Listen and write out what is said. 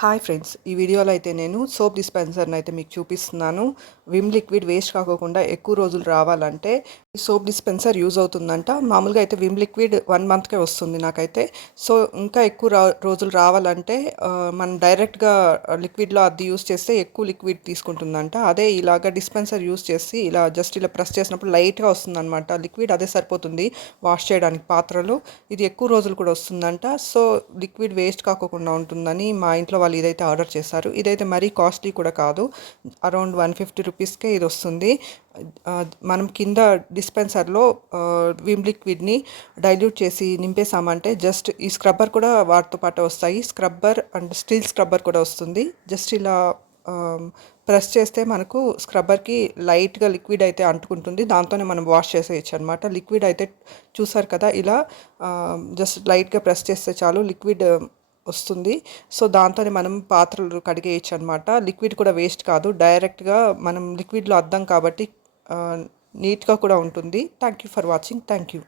Hi friends ఈ వీడియోలో అయితే నేను సోప్ డిస్పెన్సర్ని అయితే మీకు చూపిస్తున్నాను. విమ్ లిక్విడ్ వేస్ట్ కాకోకుండా ఎక్కువ రోజులు రావాలంటే ఈ సోప్ డిస్పెన్సర్ యూజ్ అవుతుందంట. మామూలుగా అయితే విమ్ లిక్విడ్ వన్ మంత్కే వస్తుంది నాకైతే. సో ఇంకా ఎక్కువ రా రోజులు రావాలంటే మనం డైరెక్ట్గా లిక్విడ్లో అది యూజ్ చేస్తే ఎక్కువ లిక్విడ్ తీసుకుంటుందంట. అదే ఇలాగ డిస్పెన్సర్ యూజ్ చేసి ఇలా జస్ట్ ఇలా ప్రెస్ చేసినప్పుడు లైట్గా వస్తుందన్నమాట. లిక్విడ్ అదే సరిపోతుంది వాష్ చేయడానికి పాత్రలు. ఇది ఎక్కువ రోజులు కూడా వస్తుందంట. సో లిక్విడ్ వేస్ట్ కాకోకుండా ఉంటుందని మా ఇంట్లో వాళ్ళు ఇదైతే ఆర్డర్ చేశారు. ఇదైతే మరీ కాస్ట్లీ కూడా కాదు. అరౌండ్ వన్ ఫిఫ్టీ రూపీస్కే ఇది వస్తుంది మనం కింద డిస్పెన్సర్లో విమ్ లిక్విడ్ని డైల్యూట్ చేసి నింపేసామంటే జస్ట్ ఈ స్క్రబ్బర్ కూడా వాటితో పాటు వస్తాయి. స్క్రబ్బర్ అండ్ స్టీల్ స్క్రబ్బర్ కూడా వస్తుంది. జస్ట్ ఇలా ప్రెస్ చేస్తే మనకు స్క్రబ్బర్కి లైట్గా లిక్విడ్ అయితే అంటుకుంటుంది. దాంతోనే మనం వాష్ చేసేయచ్చు అనమాట లిక్విడ్ అయితే చూసారు కదా ఇలా జస్ట్ లైట్గా ప్రెస్ చేస్తే చాలు. లిక్విడ్ వస్తుంది. సో దాంతోనే మనం పాత్రలు కడిగేయచ్చు అనమాట లిక్విడ్ కూడా వేస్ట్ కాదు. డైరెక్ట్గా మనం లిక్విడ్లో అద్దం కాబట్టి నీట్గా కూడా ఉంటుంది. Thank you for watching. Thank you